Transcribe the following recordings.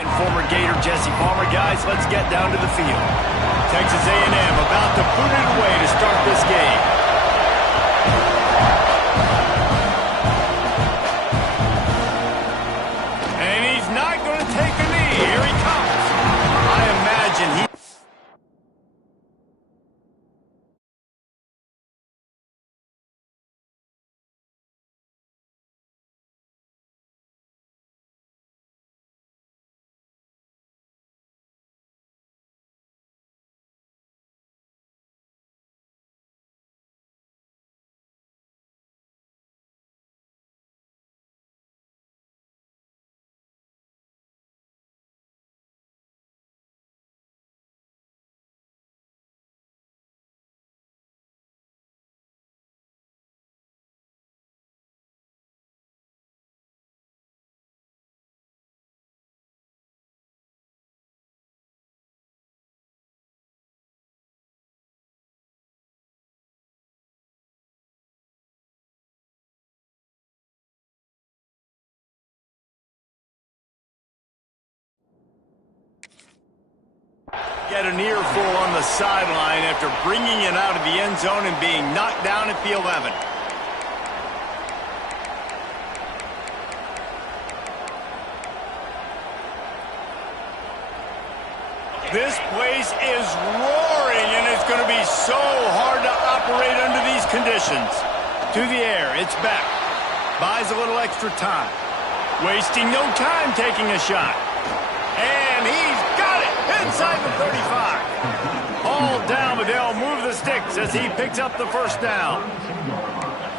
And former Gator Jesse Palmer. Guys, let's get down to the field. Texas A&M about to boot it away to start this game. And he's not going to take a knee. Here he comes. I imagine he... Get an earful on the sideline after bringing it out of the end zone and being knocked down at the 11. This place is roaring, and it's going to be so hard to operate under these conditions. To the air, it's back. Buys a little extra time. Wasting no time taking a shot. And he's got it inside the 35. All down, but they'll move the sticks as he picks up the first down.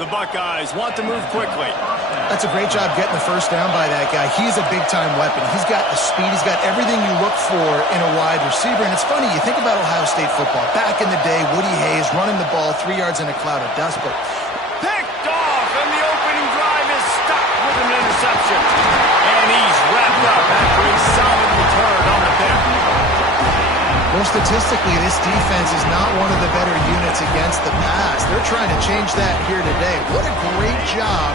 The Buckeyes want to move quickly. That's a great job getting the first down by that guy. He's a big-time weapon. He's got the speed. He's got everything you look for in a wide receiver. And it's funny, you think about Ohio State football. Back in the day, Woody Hayes running the ball 3 yards in a cloud of dust. But picked off, and the opening drive is stopped with an interception. And he's wrapped up after a solid return on the pick. Well, statistically, this defense is not one of the better units against the pass. They're trying to change that here today. What a great job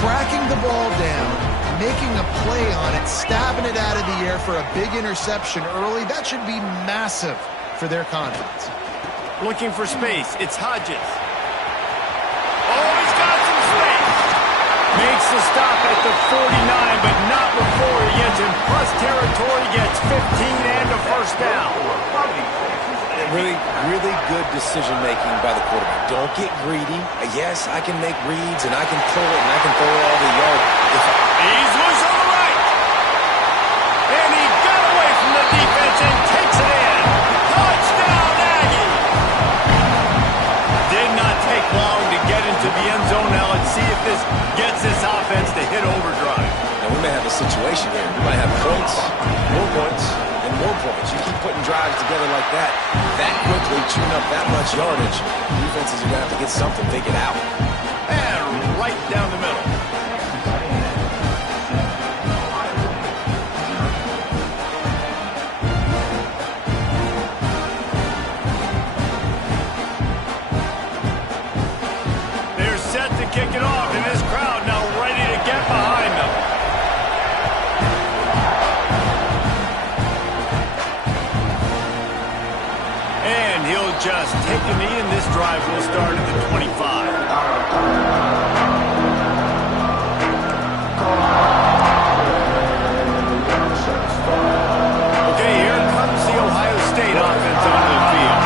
tracking the ball down, making a play on it, stabbing it out of the air for a big interception early. That should be massive for their confidence. Looking for space. It's Hodges. Oh, he's got some space. Makes the stop at the 49, but not before he gets in plus territory, gets 15 and a first down. Really good decision-making by the quarterback. Don't get greedy. Yes, I can make reads, and I can pull it, and I can throw all the yard. He's loose on the right. And he got away from the defense and takes it in. Touchdown, Aggie. Did not take long to get into the end zone. Now let's see if this gets this offense to hit overdrive. Now, we may have a situation here. We might have points, more points, and more points. You keep putting drives together like that quickly, chewing up that much yardage, defenses are going to have to get something figured out. And right down the middle. They're set to kick it off, and this crowd now ready to get behind them. And he'll just take a knee, and this drive will start at the 25. Okay, here comes the Ohio State offense onto the field.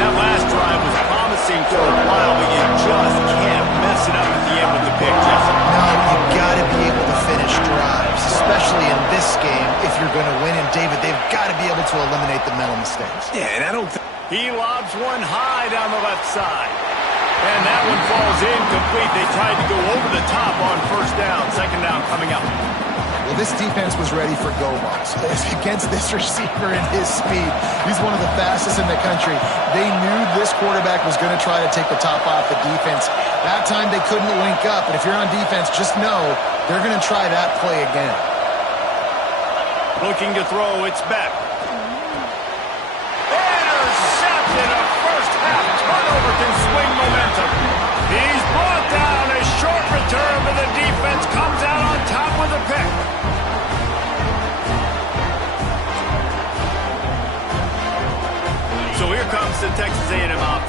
That last drive was promising for a while, but you just can't mess it up at the end with the pick, Jesse. no, you got to be able to finish drives, especially in this game if you're going to win. And David, they've got to be able to eliminate the mental mistakes. Yeah, and I don't think... He lobs one high down the left side. And that one falls incomplete. They tried to go over the top on first down. Second down coming up. Well, this defense was ready for go balls against this receiver and his speed. He's one of the fastest in the country. They knew this quarterback was going to try to take the top off the defense. That time they couldn't link up. But if you're on defense, just know they're going to try that play again. Looking to throw, it's Beck. Intercepted. A first half turnover can swing momentum. He's brought down. A short return, but the defense comes out on top with a pick.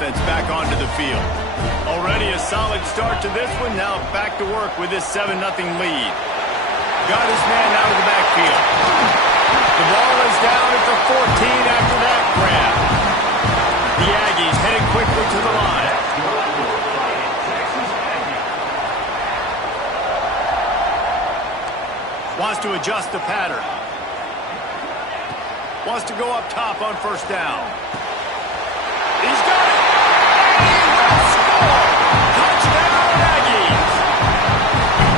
offense back onto the field. Already a solid start to this one. Now back to work with this 7-0 lead. Got his man out of the backfield. The ball is down at the 14 after that grab. The Aggies headed quickly to the line. Wants to adjust the pattern. Wants to go up top on first down. He's got it! And he will score! Touchdown, Aggies!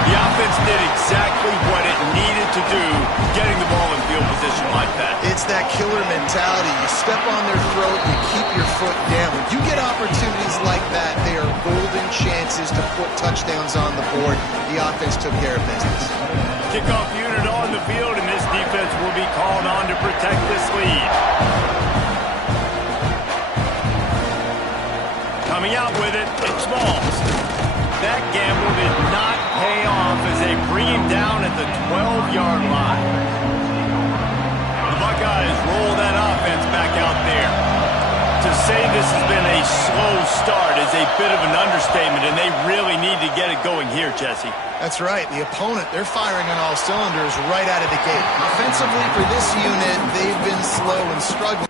The offense did exactly what it needed to do, getting the ball in field position like that. It's that killer mentality. You step on their throat, you keep your foot down. When you get opportunities like that, they are golden chances to put touchdowns on the board. The offense took care of business. Kickoff unit on the field, and this defense will be called on to protect this lead. Coming out with it, it's Smalls. That gamble did not pay off as they bring him down at the 12-yard line. The Buckeyes roll that offense back out there. To say this has been a slow start is a bit of an understatement, and they really need to get it going here, Jesse. That's right. The opponent, they're firing on all cylinders right out of the gate. Offensively, for this unit, they've been slow and struggling.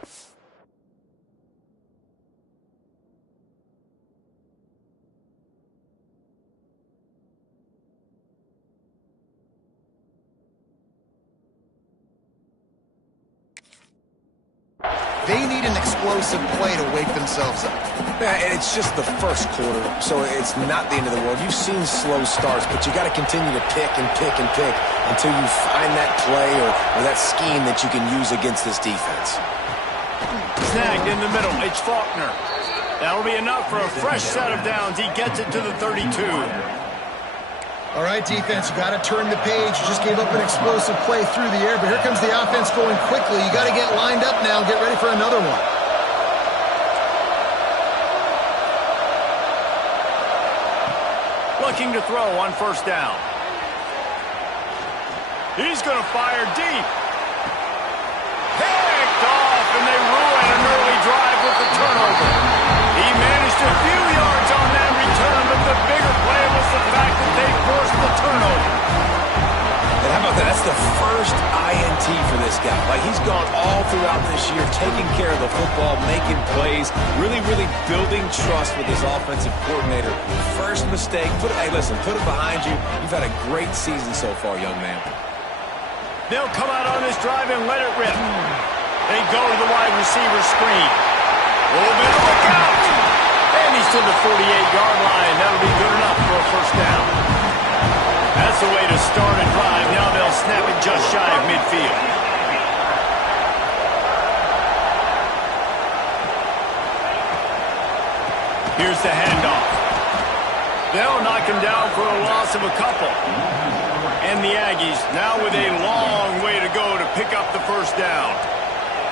They need an explosive play to wake themselves up. Yeah, and it's just the first quarter, so it's not the end of the world. You've seen slow starts, but you got to continue to pick and pick and pick until you find that play or that scheme that you can use against this defense. Snagged in the middle. It's Faulkner. That'll be enough for a fresh set of downs. He gets it to the 32. All right, defense, you got to turn the page. You just gave up an explosive play through the air, but here comes the offense going quickly. You got to get lined up now and get ready for another one. Looking to throw on first down. He's going to fire deep. Picked off, and they ruin an early drive with the turnover. He managed a few yards on that return, but the bigger play was the fact that they forced the turnover. And how about that? That's the first INT for this guy. Like, he's gone all throughout this year, taking care of the football, making plays, really building trust with his offensive coordinator. First mistake, hey, listen, put it behind you. You've had a great season so far, young man. They'll come out on this drive and let it rip. They go to the wide receiver screen. Oh, better look out. And he's to the 48-yard line. That'll be good enough for a first down. That's the way to start a drive. Now they'll snap it just shy of midfield. Here's the handoff. They'll knock him down for a loss of a couple. And the Aggies now with a long way to go to pick up the first down.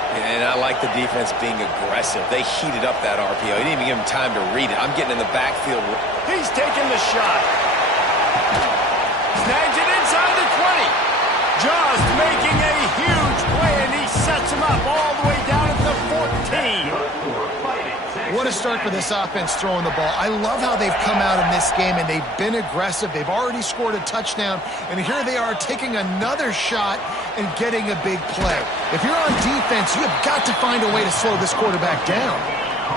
And I like the defense being aggressive. They heated up that RPO. They didn't even give him time to read it. I'm getting in the backfield. He's taking the shot. Snags it inside the 20. Just making a huge play, and he sets him up all the way down at the 14. What a start for this offense throwing the ball. I love how they've come out in this game, and they've been aggressive. They've already scored a touchdown, and here they are taking another shot and getting a big play. If you're on defense, you have got to find a way to slow this quarterback down.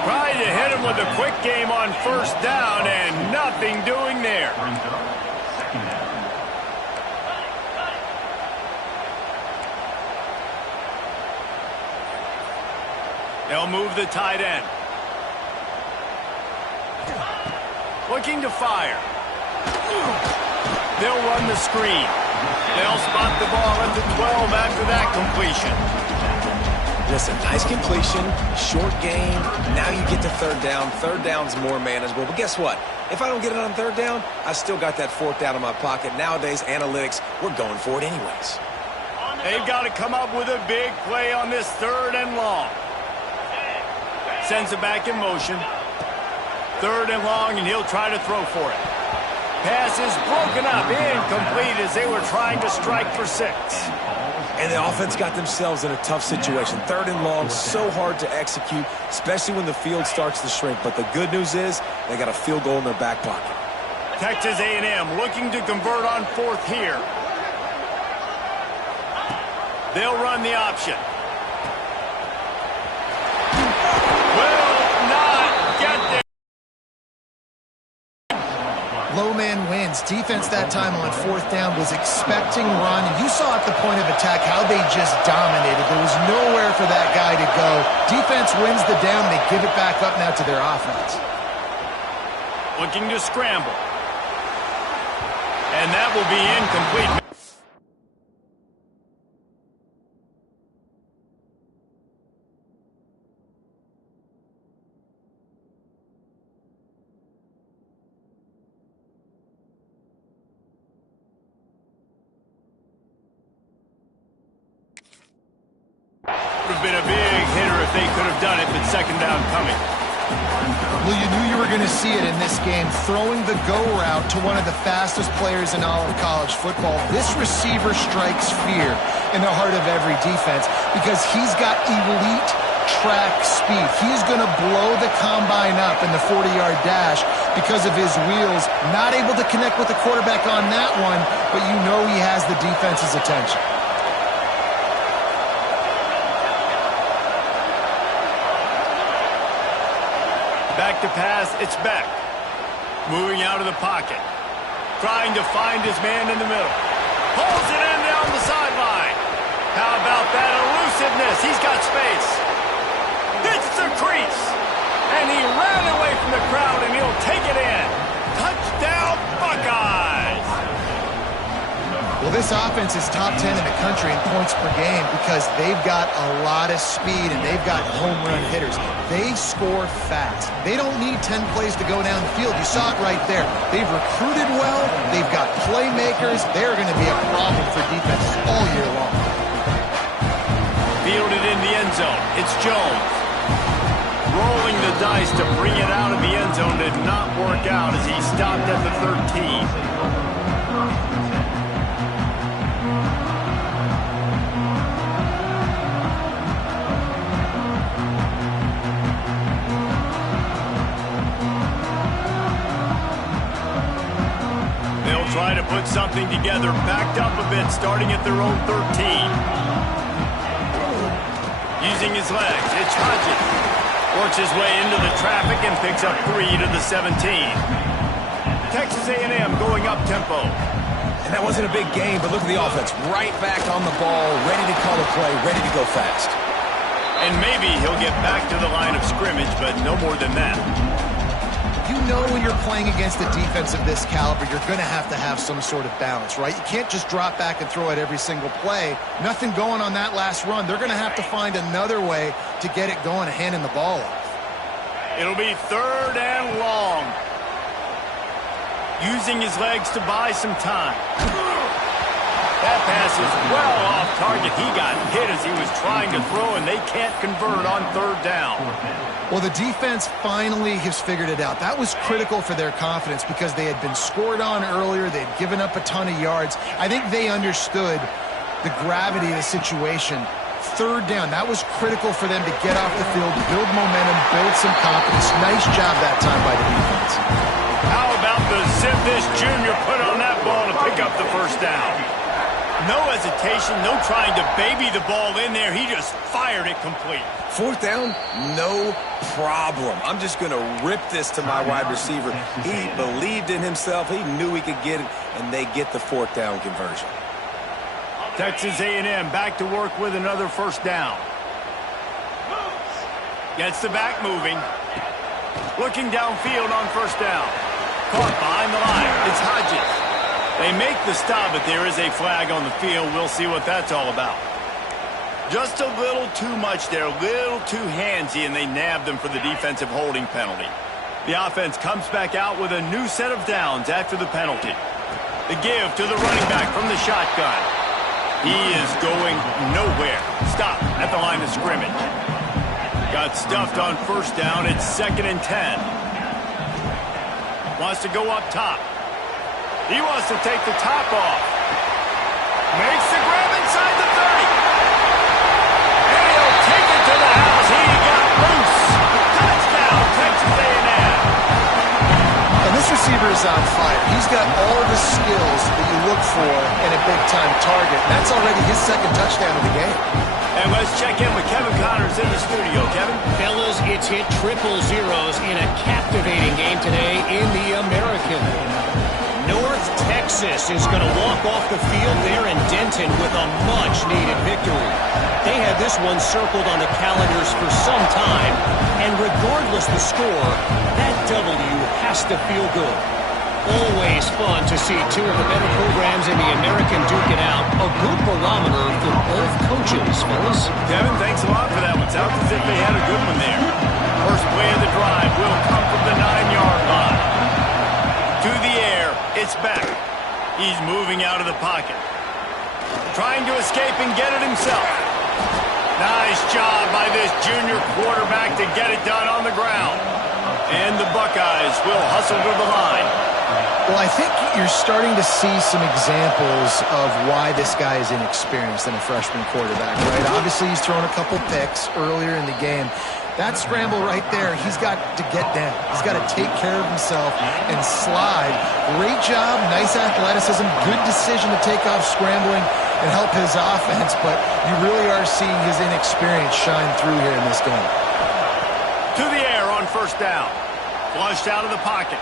Trying to hit him with a quick game on first down, and nothing doing there. They'll move the tight end. Looking to fire. They'll run the screen. They'll spot the ball at the 12 after that completion. Listen, nice completion, short game. Now you get to third down. Third down's more manageable. But guess what? If I don't get it on third down, I still got that fourth down in my pocket. Nowadays, analytics, we're going for it anyways. They've got to come up with a big play on this third and long. Sends it back in motion. Third and long, and he'll try to throw for it. Pass is broken up, incomplete as they were trying to strike for 6. And the offense got themselves in a tough situation. 3rd and long, so hard to execute, especially when the field starts to shrink. But the good news is they got a field goal in their back pocket. Texas A&M looking to convert on 4th here. They'll run the option. Will not get there. Low man wins. Defense that time on 4th down was expecting run. And you saw at the point of attack how they just dominated. There was nowhere for that guy to go. Defense wins the down. They give it back up now to their offense. Looking to scramble. And that will be incomplete. Would have been a big hitter if they could have done it, but 2nd down coming. Well, you knew you were going to see it in this game, throwing the go route to one of the fastest players in all of college football. This receiver strikes fear in the heart of every defense because he's got elite track speed. He's going to blow the combine up in the 40-yard dash because of his wheels. Not able to connect with the quarterback on that one, but you know he has the defense's attention. Back to pass, it's Beck. Moving out of the pocket. Trying to find his man in the middle. Pulls it in down the sideline. How about that elusiveness? He's got space. Hits the crease. And he ran away from the crowd, and he'll take it in. Touchdown, Buckeyes! Well, this offense is top 10 in the country in points per game because they've got a lot of speed and they've got home run hitters. They score fast. They don't need 10 plays to go down the field. You saw it right there. They've recruited well. They've got playmakers. They're going to be a problem for defenses all year long. Fielded in the end zone. It's Jones. Rolling the dice to bring it out of the end zone did not work out as he stopped at the 13. Try to put something together, backed up a bit, starting at their own 13. Using his legs, it's Hodges. Works his way into the traffic and picks up 3 to the 17. Texas A&M going up tempo. And that wasn't a big game, but look at the offense. Right back on the ball, ready to call a play, ready to go fast. And maybe he'll get back to the line of scrimmage, but no more than that. You know when you're playing against a defense of this caliber, you're going to have some sort of balance, right? You can't just drop back and throw it every single play. Nothing going on that last run. They're going to have to find another way to get it going and handing the ball off. It'll be 3rd and long. Using his legs to buy some time. That pass is well off target. He got hit as he was trying to throw, and they can't convert on 3rd down. Well, the defense finally has figured it out. That was critical for their confidence because they had been scored on earlier. They'd given up a ton of yards. I think they understood the gravity of the situation. 3rd down, that was critical for them to get off the field, build momentum, build some confidence. Nice job that time by the defense. How about the zip this junior put on that ball to pick up the 1st down? No hesitation, no trying to baby the ball in there. He just fired it complete. 4th down, no problem. I'm just going to rip this to my wide receiver. He believed in himself. He knew he could get it, and they get the 4th down conversion. Texas A&M back to work with another 1st down. Gets the back moving. Looking downfield on 1st down. Caught behind the line. It's Hodges. They make the stop, but there is a flag on the field. We'll see what that's all about. Just a little too much there, a little too handsy, and they nabbed them for the defensive holding penalty. The offense comes back out with a new set of downs after the penalty. The give to the running back from the shotgun. He is going nowhere. Stop at the line of scrimmage. Got stuffed on 1st down. It's 2nd and 10. Wants to go up top. He wants to take the top off. Makes the grab inside the 30. to the house. He got loose. Touchdown, Texas A&M. And this receiver is on fire. He's got all the skills that you look for in a big-time target. That's already his second touchdown of the game. And let's check in with Kevin Connors in the studio. Kevin? Fellas, it's hit triple zeros in a captivating game today in the American. North Texas is going to walk off the field there in Denton with a much-needed victory. They had this one circled on the calendars for some time, and regardless the score, that W has to feel good. Always fun to see two of the better programs in the American duke it out. A good barometer for both coaches, fellas. Kevin, thanks a lot for that one. Sounds as if they had a good one there. First play of the drive will come from the 9-yard line. To the air, it's back. He's moving out of the pocket. Trying to escape and get it himself. Nice job by this junior quarterback to get it done on the ground. And the Buckeyes will hustle to the line. Well, I think you're starting to see some examples of why this guy is inexperienced in a freshman quarterback, right? Obviously, he's thrown a couple picks earlier in the game. That scramble right there, he's got to get down. He's got to take care of himself and slide. Great job, nice athleticism, good decision to take off scrambling and help his offense, but you really are seeing his inexperience shine through here in this game. To the air on first down. Flushed out of the pocket.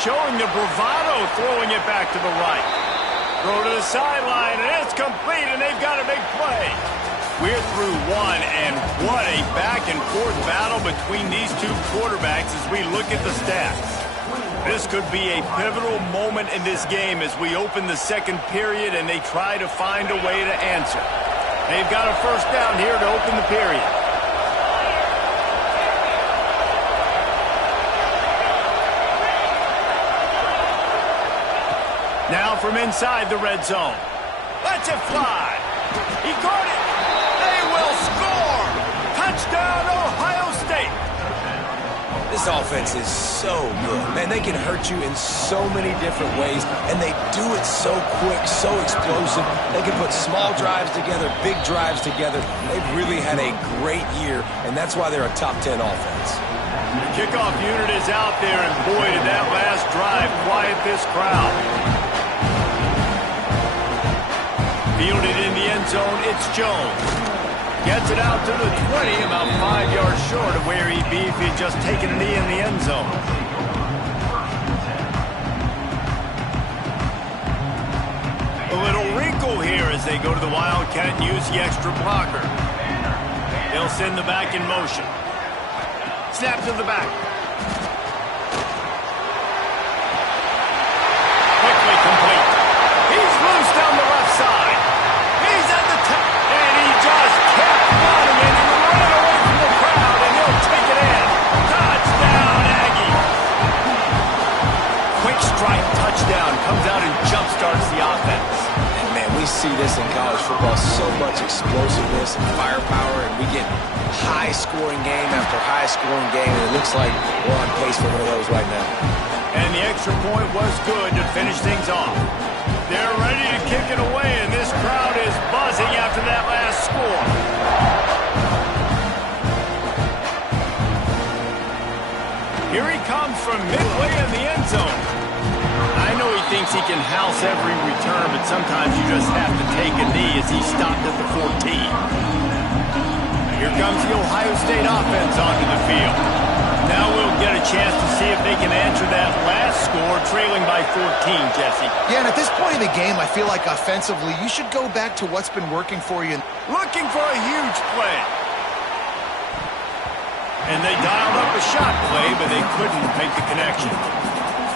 Showing the bravado, throwing it back to the right. Throw to the sideline, and it's complete, and they've got a big play. We're through one, and what a back-and-forth battle between these two quarterbacks as we look at the stats. This could be a pivotal moment in this game as we open the second period and they try to find a way to answer. They've got a first down here to open the period. Now from inside the red zone. Let's it fly. He caught it. They will score. Touchdown, Ohio State. This offense is so good. Man, they can hurt you in so many different ways, and they do it so quick, so explosive. They can put small drives together, big drives together. They've really had a great year, and that's why they're a top 10 offense. The kickoff unit is out there, and boy, did that last drive quiet this crowd. Fielded in the end zone, it's Jones. Gets it out to the 20, about 5 yards short of where he'd be if he'd just taken a knee in the end zone. A little wrinkle here as they go to the Wildcat and use the extra blocker. They'll send the back in motion. Snap to the back. Quickly complete. He's loose down the left side. He's at the top, and he just kept running, and he ran away from the crowd, and he'll take it in. Touchdown, Aggie. Quick strike touchdown comes out and jump-starts the offense. And man, we see this in college football, so much explosiveness and firepower, and we get high-scoring game after high-scoring game, and it looks like we're on pace for one of those right now. And the extra point was good to finish things off. They're ready to kick it away, and this crowd is buzzing after that last score. Here he comes from midway in the end zone. I know he thinks he can house every return, but sometimes you just have to take a knee as he stopped at the 14. Here comes the Ohio State offense onto the field. Now we'll get a chance to see if they can answer that last score, trailing by 14, Jesse. Yeah, and at this point in the game, I feel like offensively, you should go back to what's been working for you. Looking for a huge play. And they dialed up a shot play, but they couldn't make the connection.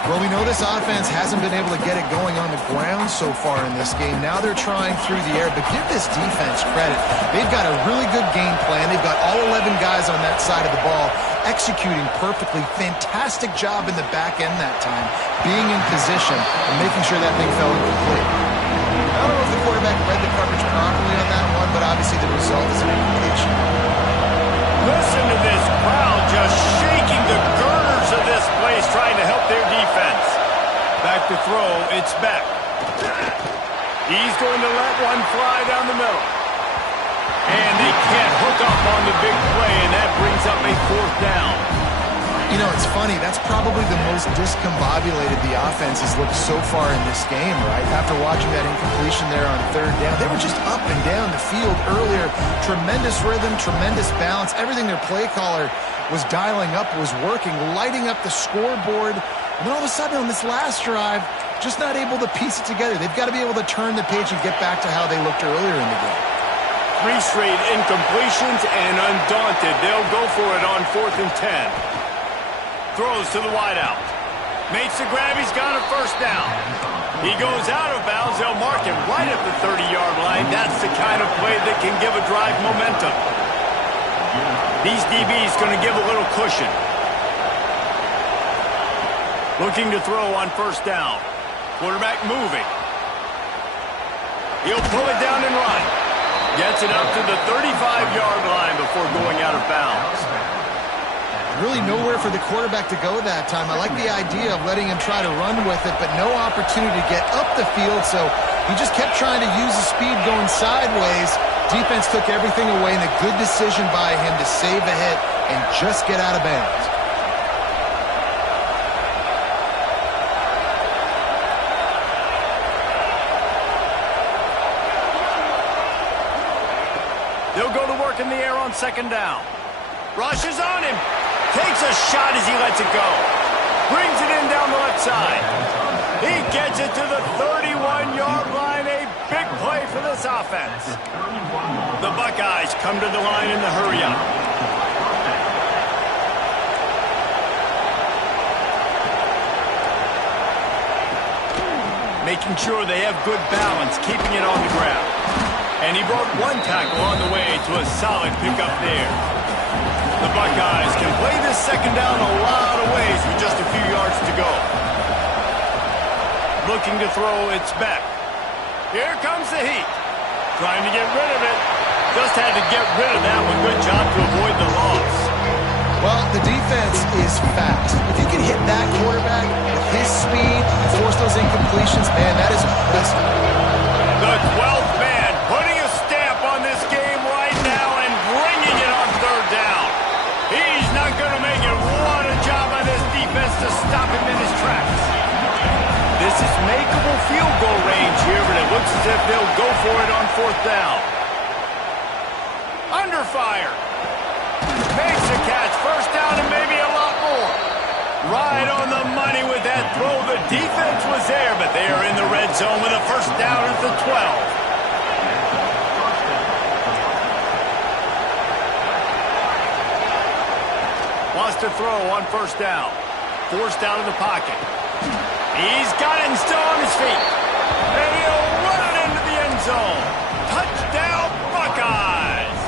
Well, we know this offense hasn't been able to get it going on the ground so far in this game. Now they're trying through the air, but give this defense credit. They've got a really good game plan. They've got all 11 guys on that side of the ball executing perfectly. Fantastic job in the back end that time, being in position and making sure that thing fell incomplete. I don't know if the quarterback read the coverage properly on that one, but obviously the result is an incompletion. Listen to this crowd just shaking the girders of this place, trying to help their defense. Back to throw, it's Beck. He's going to let one fly down the middle. And they can't hook up on the big play, and that brings up a 4th down. You know, it's funny. That's probably the most discombobulated the offense has looked so far in this game, right? After watching that incompletion there on 3rd down, they were just up and down the field earlier. Tremendous rhythm, tremendous balance. Everything their play caller was dialing up was working, lighting up the scoreboard. And then all of a sudden on this last drive, just not able to piece it together. They've got to be able to turn the page and get back to how they looked earlier in the game. 3 straight incompletions, and undaunted, they'll go for it on 4th and 10. Throws to the wideout. Makes the grab. He's got a 1st down. He goes out of bounds. They'll mark him right at the 30-yard line. That's the kind of play that can give a drive momentum. These DBs going to give a little cushion. Looking to throw on 1st down. Quarterback moving. He'll pull it down and run. Gets it up to the 35-yard line before going out of bounds. Really nowhere for the quarterback to go that time. I like the idea of letting him try to run with it, but no opportunity to get up the field, so he just kept trying to use the speed going sideways. Defense took everything away, and a good decision by him to save a hit and just get out of bounds. They'll go to work in the air on 2nd down. Rushes on him. Takes a shot as he lets it go. Brings it in down the left side. He gets it to the 31-yard line. A big play for this offense. The Buckeyes come to the line in the hurry-up. Making sure they have good balance, keeping it on the ground. And he brought 1 tackle on the way to a solid pickup there. The Buckeyes can play this 2nd down a lot of ways with just a few yards to go. Looking to throw, it's Beck. Here comes the heat. Trying to get rid of it. Just had to get rid of that one. Good job to avoid the loss. Well, the defense is fast. If you can hit that quarterback with his speed and force those incompletions, man, that is impressive. The 12th man putting a stamp on this game right now and bringing it on 3rd down. He's not going to make it. What a job by this defense to stop him in his tracks. This is makeable field goal range here, but it looks as if they'll go for it on 4th down. Under fire. Makes the catch. 1st down and maybe a lot more. Right on the money with that throw. The defense was there, but they are in the red zone with a 1st down at the 12. Wants to throw on 1st down. Forced out of the pocket. He's got it and still on his feet. And he'll run it into the end zone. Touchdown, Buckeyes!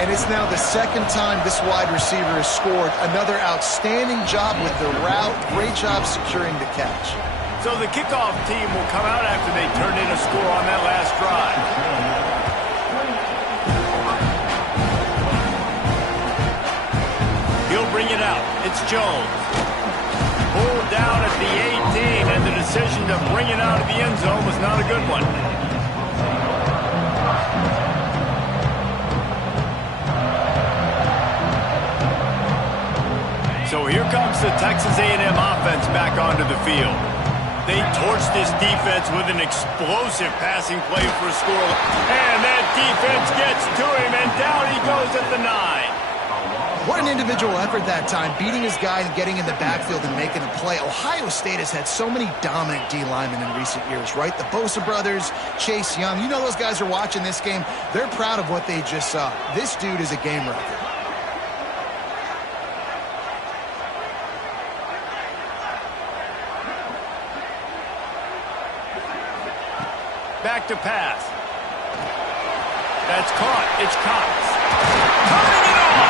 And it's now the 2nd time this wide receiver has scored. Another outstanding job with the route. Great job securing the catch. So the kickoff team will come out after they turned in a score on that last drive. He'll bring it out. It's Jones. Pulled down at the 18, and the decision to bring it out of the end zone was not a good one. So here comes the Texas A&M offense back onto the field. They torched this defense with an explosive passing play for a score. And that defense gets to him, and down he goes at the 9. What an individual effort that time, beating his guy and getting in the backfield and making a play. Ohio State has had so many dominant D linemen in recent years, right? The Bosa brothers, Chase Young. You know those guys are watching this game. They're proud of what they just saw. This dude is a game wrecker. Back to pass. That's caught. It's Cox. Turning it on!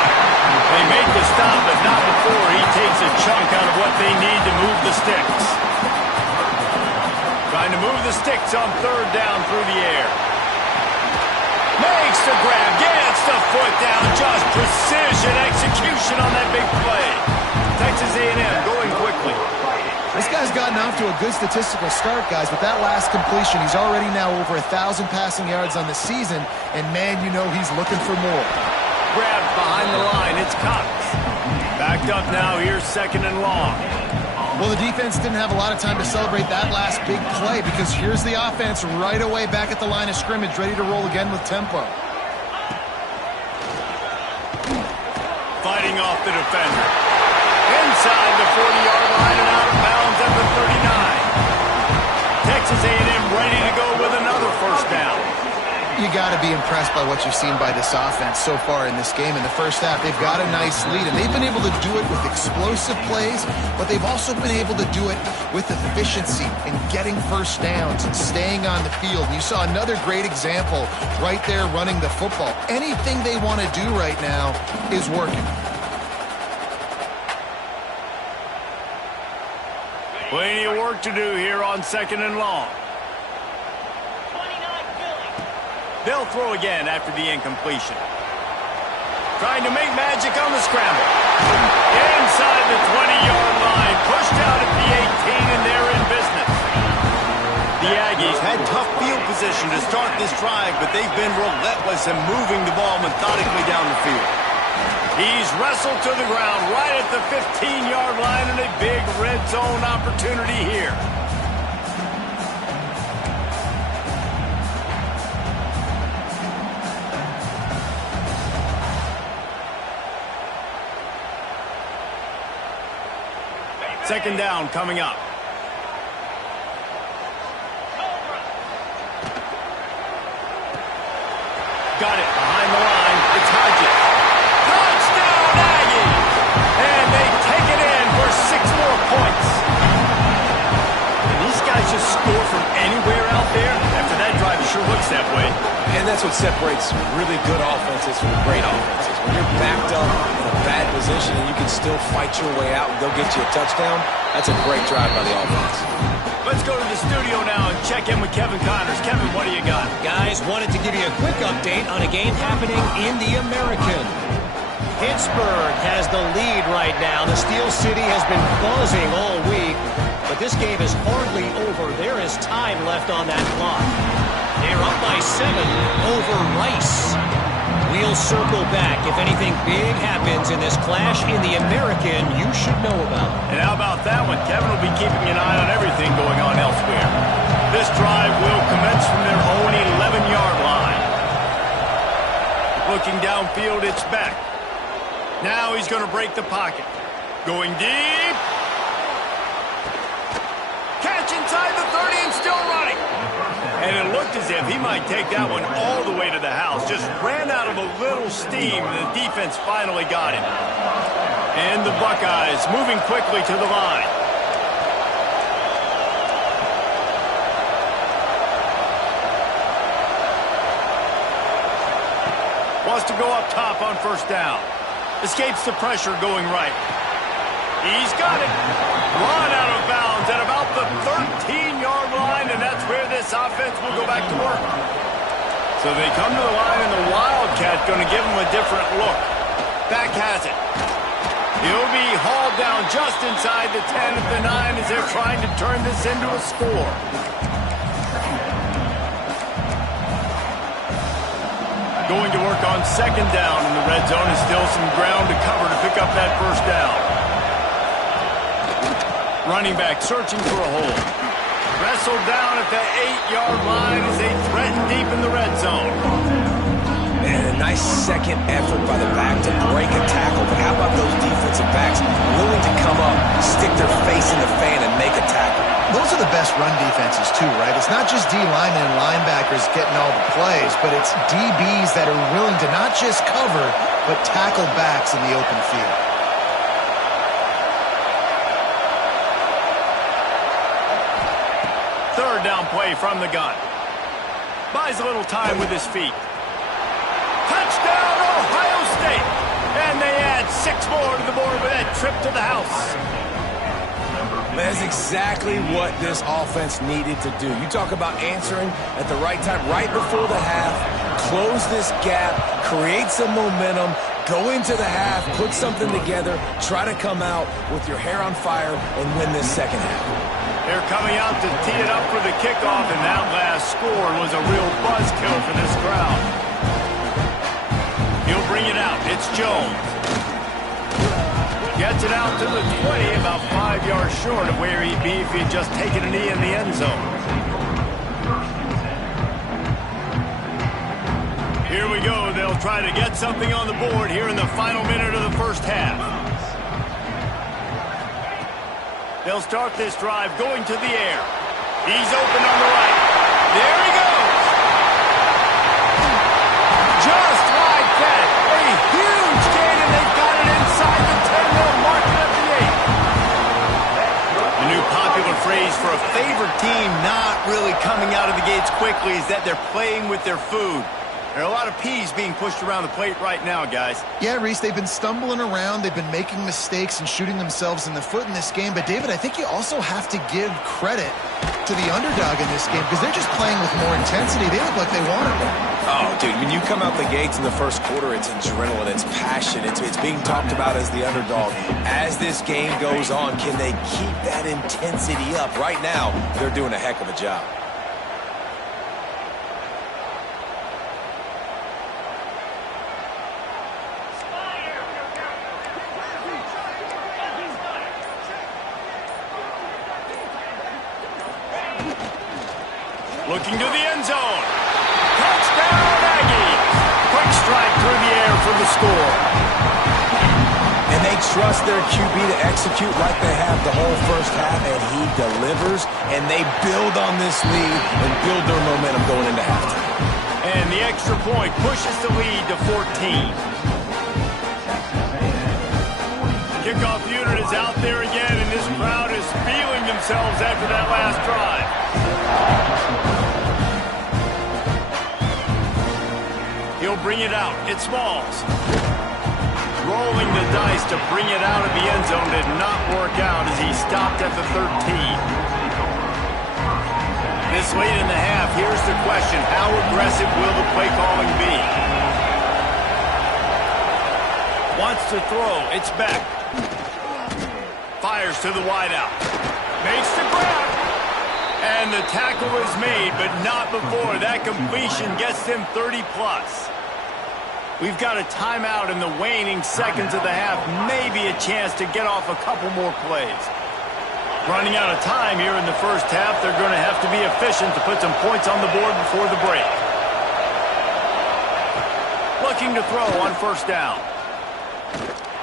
They make the stop, but not before he takes a chunk out of what they need to move the sticks. Trying to move the sticks on 3rd down through the air. Makes the grab, gets the foot down, just precision execution on that big play. Texas A&M going quickly. This guy's got gotten off to a good statistical start, guys. With that last completion, he's already now over 1,000 passing yards on the season, and man, you know he's looking for more. Grabbed behind the line. It's Cox. Backed up now. Here's 2nd and long. Well, the defense didn't have a lot of time to celebrate that last big play because here's the offense right away back at the line of scrimmage, ready to roll again with tempo. Fighting off the defender. Inside the 40-yard line and out of bounds at the 39. Texas A&M ready to go with another first down. You got to be impressed by what you've seen by this offense so far in this game. In the first half, they've got a nice lead, and they've been able to do it with explosive plays, but they've also been able to do it with efficiency and getting first downs and staying on the field. And you saw another great example right there running the football. Anything they want to do right now is working. Plenty of work to do here on 2nd and long. They'll throw again after the incompletion. Trying to make magic on the scramble. Inside the 20-yard line. Pushed out at the 18, and they're in business. The Aggies had tough field position to start this drive, but they've been relentless in moving the ball methodically down the field. He's wrestled to the ground right at the 15-yard line, and a big red zone opportunity here. Second down coming up. Got it behind the line. It's Hodges. Touchdown, Aggie! And they take it in for 6 more points. And these guys just score from anywhere out there. After that drive, it sure looks that way. And that's what separates really good offenses from great offenses. When you're backed up in a bad position and you can still fight your way out and go get you a touchdown, that's a great drive by the offense. Let's go to the studio now and check in with Kevin Connors. Kevin, what do you got? Guys, wanted to give you a quick update on a game happening in the American. Pittsburgh has the lead right now. The Steel City has been buzzing all week, but this game is hardly over. There is time left on that clock. They're up by 7 over Rice. We'll circle back. If anything big happens in this clash in the American, you should know about. And how about that one? Kevin will be keeping an eye on everything going on elsewhere. This drive will commence from their own 11-yard line. Looking downfield, it's Beck. Now he's going to break the pocket. Going deep. Catch inside the 30 and still running. And it looked as if he might take that one all the way to the house. Just ran out of a little steam. The defense finally got him. And the Buckeyes moving quickly to the line. Wants to go up top on first down. Escapes the pressure going right. He's got it. Run out of bounds at about the 13-yard line, and that's where this offense will go back to work. So they come to the line, and the Wildcat going to give them a different look. Back has it. He'll be hauled down just inside the 10 at the 9 as they're trying to turn this into a score. Going to work on second down in the red zone, and still some ground to cover to pick up that first down. Running back searching for a hole. Wrestled down at the 8-yard line as they threaten deep in the red zone. And a nice second effort by the back to break a tackle. But how about those defensive backs willing to come up, stick their face in the fan, and make a tackle? Those are the best run defenses, too, right? It's not just D linemen and linebackers getting all the plays, but it's DBs that are willing to not just cover, but tackle backs in the open field. Third down play from the gun. Buys a little time with his feet. Touchdown, Ohio State! And they add 6 more to the board with that trip to the house. That's exactly what this offense needed to do. You talk about answering at the right time, right before the half, close this gap, create some momentum, Go into the half, put something together, try to come out with your hair on fire and win this second half. They're coming out to tee it up for the kickoff, and that last score was a real buzzkill for this crowd. He'll bring it out. It's Jones. Gets it out to the 20, about 5 yards short of where he'd be if he'd just taken a knee in the end zone. Here we go. They'll try to get something on the board here in the final minute of the first half. They'll start this drive going to the air. He's open on the right. There he goes. Just like that. A huge gain, and they've got it inside the 10. They'll mark it at the 8. The new popular phrase for a favored team not really coming out of the gates quickly is that they're playing with their food. There are a lot of peas being pushed around the plate right now, guys. Yeah, Reese, they've been stumbling around. They've been making mistakes and shooting themselves in the foot in this game. But, David, I think you also have to give credit to the underdog in this game because they're just playing with more intensity. They look like they want it. Oh, dude, when you come out the gates in the first quarter, it's adrenaline, it's passion, it's being talked about as the underdog. As this game goes on, can they keep that intensity up? Right now, they're doing a heck of a job. Looking to the end zone. Touchdown, Aggies. Quick strike through the air for the score. And they trust their QB to execute like they have the whole first half, and he delivers, and they build on this lead and build their momentum going into halftime. And the extra point pushes the lead to 14. Kickoff unit is out there again, and this crowd is feeling themselves after that last drive. He'll bring it out. It's Smalls. Rolling the dice to bring it out of the end zone did not work out as he stopped at the 13. This late in the half, here's the question. How aggressive will the play calling be? Wants to throw. It's back. Fires to the wideout. Makes the grab. And the tackle is made, but not before. That completion gets them 30-plus. We've got a timeout in the waning seconds of the half. Maybe a chance to get off a couple more plays. Running out of time here in the first half. They're going to have to be efficient to put some points on the board before the break. Looking to throw on first down.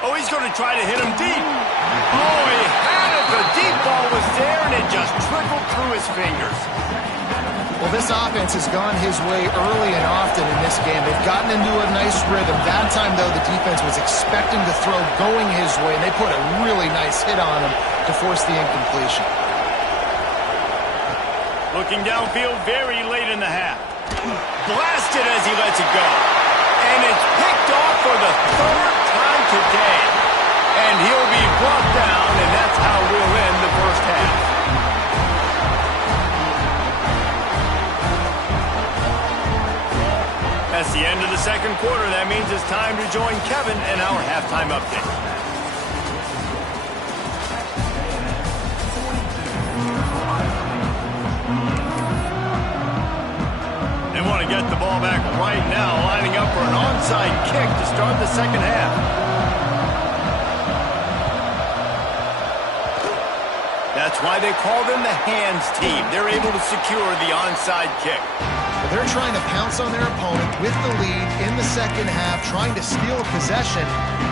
Oh, he's going to try to hit him deep. Oh, he had it. The deep ball was there, and it just trickled through his fingers. Well, this offense has gone his way early and often in this game. They've gotten into a nice rhythm. That time, though, the defense was expecting the throw going his way, and they put a really nice hit on him to force the incompletion. Looking downfield very late in the half. Blasted as he lets it go. And it's picked off for the third time today. And he'll be brought down, and that's how we'll end the first half. That's the end of the second quarter. That means it's time to join Kevin in our halftime update. They want to get the ball back right now, lining up for an onside kick to start the second half. That's why they call them the hands team. They're able to secure the onside kick. They're trying to pounce on their opponent with the lead in the second half, trying to steal a possession,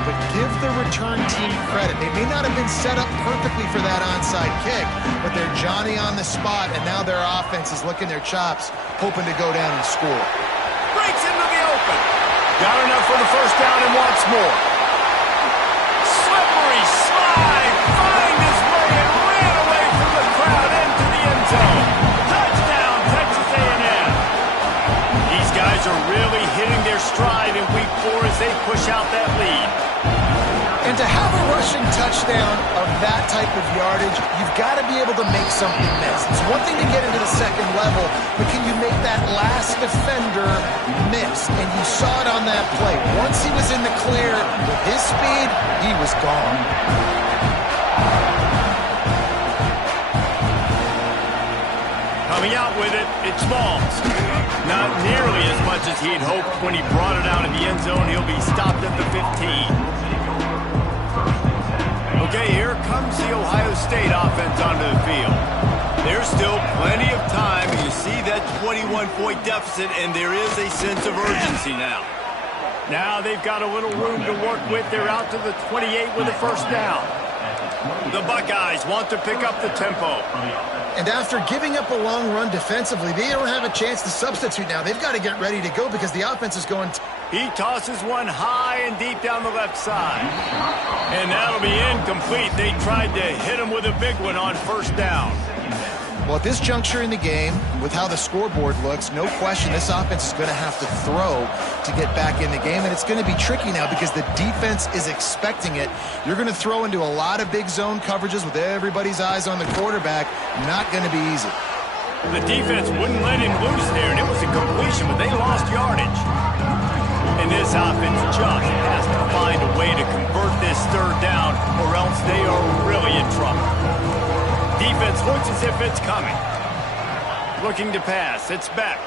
but give the return team credit. They may not have been set up perfectly for that onside kick, but they're Johnny on the spot, and now their offense is licking their chops, hoping to go down and score. Breaks into the open. Got enough for the first down and wants more. Slippery slide. Find his way and ran away from the crowd into the end zone. Touchdown, Texas A&M. These guys are really hitting their stride in week 4 as they push out that lead. And And to have a rushing touchdown of that type of yardage, you've got to be able to make something miss. It's one thing to get into the second level, but can you make that last defender miss? And you saw it on that play. Once he was in the clear, with his speed, he was gone. Coming out with it, it's Smalls. Not nearly as much as he'd hoped when he brought it out in the end zone. He'll be stopped at the 15. Okay, here comes the Ohio State offense onto the field. There's still plenty of time. You see that 21-point deficit, and there is a sense of urgency now. Now they've got a little room to work with. They're out to the 28 with a first down. The Buckeyes want to pick up the tempo. And after giving up a long run defensively, they don't have a chance to substitute now. They've got to get ready to go because the offense is going... He tosses one high and deep down the left side. And that'll be incomplete. They tried to hit him with a big one on first down. Well, at this juncture in the game, with how the scoreboard looks, no question this offense is going to have to throw to get back in the game. And it's going to be tricky now because the defense is expecting it. You're going to throw into a lot of big zone coverages with everybody's eyes on the quarterback. Not going to be easy. The defense wouldn't let him loose there, and it was a completion, but they lost yardage. And this offense just has to find a way to convert this third down, or else they are really in trouble. Defense looks as if it's coming. Looking to pass. It's Beck.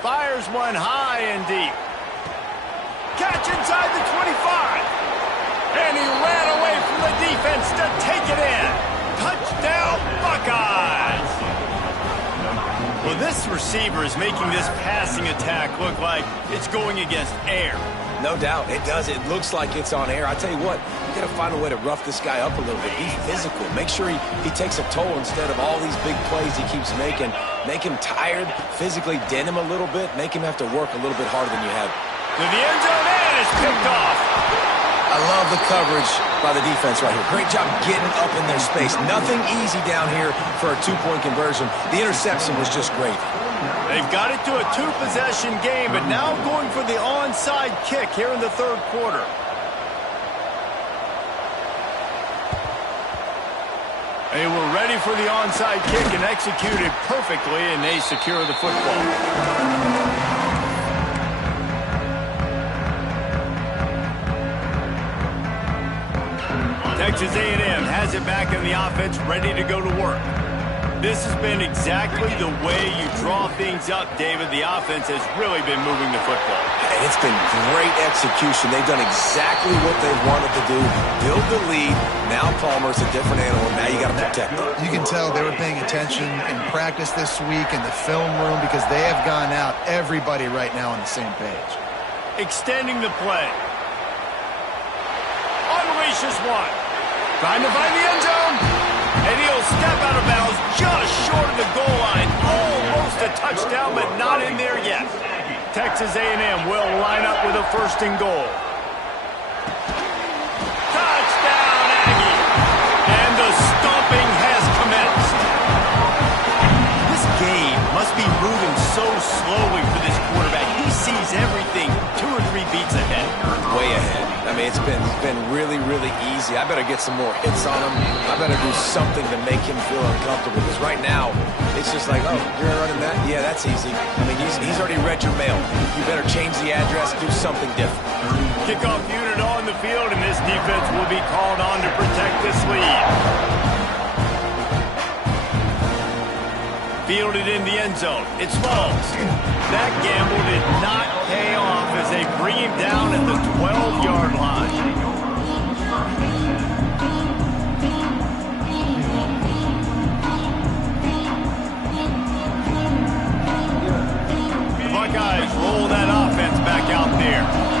Fires one high and deep. Catch inside the 25. And he ran away from the defense to take it in. Touchdown, Buckeyes. Well, this receiver is making this passing attack look like it's going against air. No doubt, it does. It looks like it's on air. I tell you what, you got to find a way to rough this guy up a little bit. Be physical. Make sure he takes a toll instead of all these big plays he keeps making. Make him tired, physically dent him a little bit, make him have to work a little bit harder than you have. To the end zone, and it's picked off. I love the coverage by the defense right here. Great job getting up in their space. Nothing easy down here for a two-point conversion. The interception was just great. They've got it to a two-possession game, but now going for the onside kick here in the third quarter. They were ready for the onside kick and executed perfectly, and they secure the football. Texas A&M has it back in the offense, ready to go to work. This has been exactly the way you draw things up, David. The offense has really been moving the football. And it's been great execution. They've done exactly what they wanted to do. Build the lead. Now Palmer's a different animal. Now you got to protect him. You can tell they were paying attention in practice this week in the film room because they have gone out, everybody right now on the same page. Extending the play. Unleashes one. Trying to find the end zone. And he'll step out of bounds just short of the goal line. Almost a touchdown, but not in there yet. Texas A&M will line up with a first and goal. Touchdown, Aggie. And the stomping has commenced. This game must be moving so slowly for this quarterback. He sees everything 2 or 3 beats ahead. Way ahead. I mean, it's been really, really easy. I better get some more hits on him. I better do something to make him feel uncomfortable. Because right now, it's just like, oh, you're running that? Yeah, that's easy. I mean, he's already read your mail. You better change the address, do something different. Kickoff unit on the field, and this defense will be called on to protect this lead. Fielded in the end zone. It's Smalls. That gamble did not pay off as they bring him down at the 12-yard line. The Buckeyes roll that offense back out there.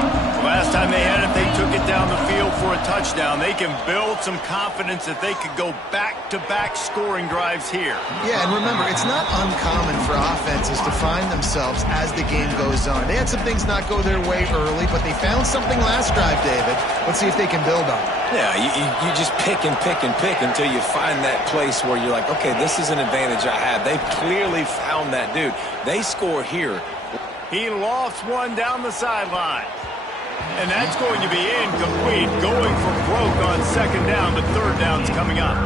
Last time they had it, they took it down the field for a touchdown. They can build some confidence that they could go back-to-back scoring drives here. Yeah, and remember, it's not uncommon for offenses to find themselves as the game goes on. They had some things not go their way early, but they found something last drive, David. Let's see if they can build on it. Yeah, you just pick and pick and pick until you find that place where you're like, okay, this is an advantage I have. They clearly found that dude. They score here. He lofts one down the sideline. And that's going to be incomplete. Going for broke on second down, but third down's coming up.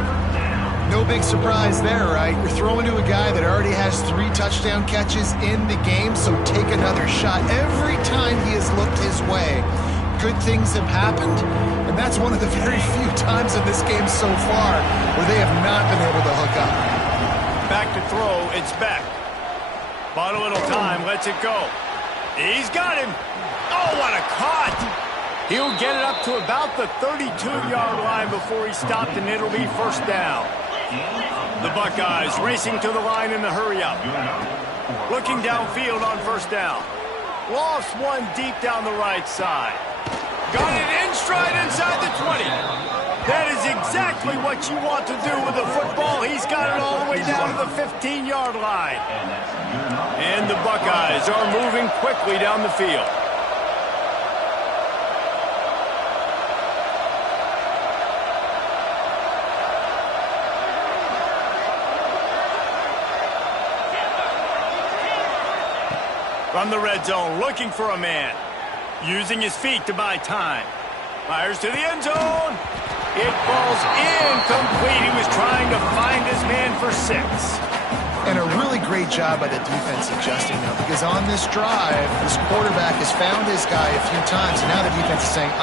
No big surprise there, right? You're throwing to a guy that already has 3 touchdown catches in the game, so take another shot. Every time he has looked his way, good things have happened, and that's one of the very few times in this game so far where they have not been able to hook up. Back to throw, it's Beck. Bought a little time, lets it go. He's got him. Oh, what a caught! He'll get it up to about the 32-yard line before he stopped, and it'll be first down. The Buckeyes racing to the line in the hurry-up. Looking downfield on first down. Lost one deep down the right side. Got it in stride inside the 20. That is exactly what you want to do with the football. He's got it all the way down to the 15-yard line. And the Buckeyes are moving quickly down the field. From the red zone, looking for a man. Using his feet to buy time. Fires to the end zone. It falls incomplete. He was trying to find his man for 6. And a really great job by the defense adjusting now, because on this drive, this quarterback has found his guy a few times, and now the defense is saying,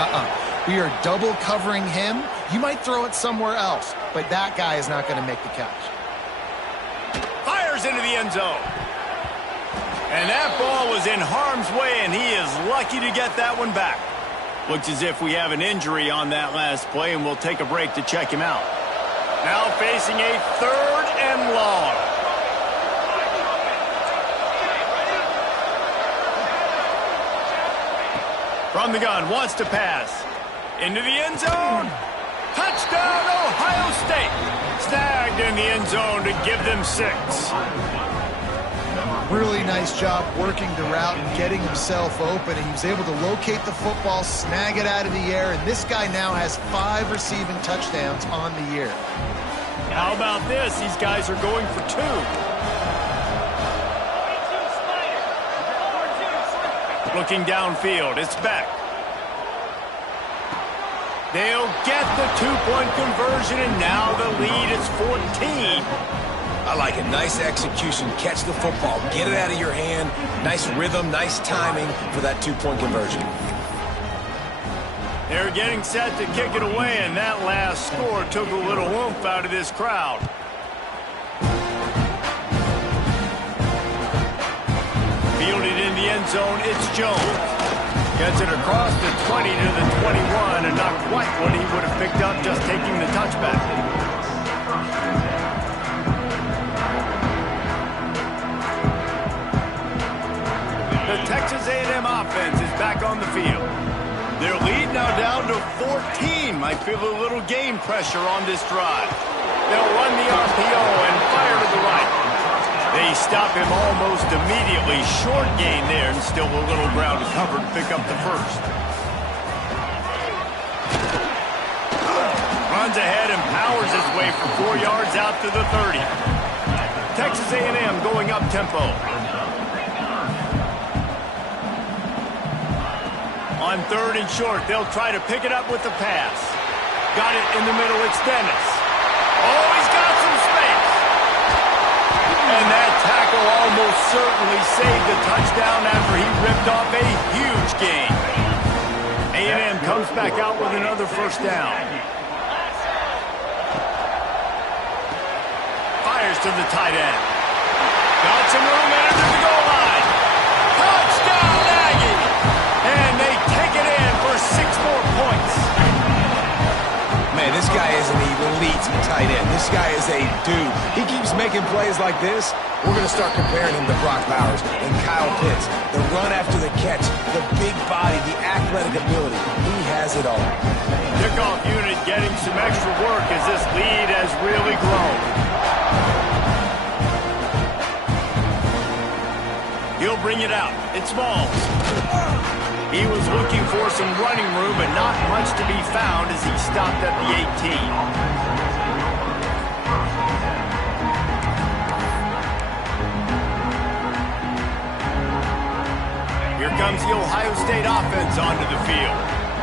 we are double covering him. You might throw it somewhere else, but that guy is not going to make the catch. Fires into the end zone. And that ball was in harm's way, and he is lucky to get that one back. Looks as if we have an injury on that last play, and we'll take a break to check him out. Now facing a 3rd and long. From the gun, wants to pass. Into the end zone. Touchdown, Ohio State. Snagged in the end zone to give them 6. Really nice job working the route and getting himself open. He was able to locate the football, snag it out of the air, and this guy now has 5 receiving touchdowns on the year. How about this? These guys are going for 2. Looking downfield, it's Beck. They'll get the 2-point conversion, and now the lead is 14. I like it. Nice execution. Catch the football. Get it out of your hand. Nice rhythm, nice timing for that 2-point conversion. They're getting set to kick it away, and that last score took a little oomph out of this crowd. Fielded in the end zone, it's Jones. Gets it across the 20 to the 21, and not quite what he would have picked up just taking the touchback. The Texas A&M offense is back on the field. Their lead now down to 14. Might feel a little game pressure on this drive. They'll run the RPO and fire to the right. They stop him almost immediately. Short gain there, and still a little ground to cover to pick up the first. Runs ahead and powers his way for 4 yards out to the 30. Texas A&M going up tempo. On 3rd and short, they'll try to pick it up with the pass. Got it in the middle, it's Dennis. Oh, he's got some space. And that tackle almost certainly saved the touchdown after he ripped off a huge gain. A&M comes back out with another first down. Fires to the tight end. Got some room into the goal line. Touchdown, Aggie! And they take it in for 6 more points. Man, this guy is an elite tight end. This guy is a dude. He keeps making plays like this. We're going to start comparing him to Brock Bowers and Kyle Pitts. The run after the catch, the big body, the athletic ability. He has it all. Kickoff unit getting some extra work as this lead has really grown. He'll bring it out. It's Smalls. He was looking for some running room, but not much to be found as he stopped at the 18. Here comes the Ohio State offense onto the field.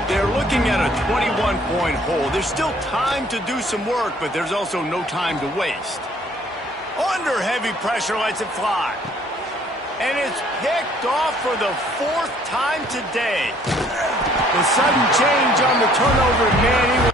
They're looking at a 21-point hole. There's still time to do some work, but there's also no time to waste. Under heavy pressure, lets it fly. And it's picked off for the 4th time today. The sudden change on the turnover, man, he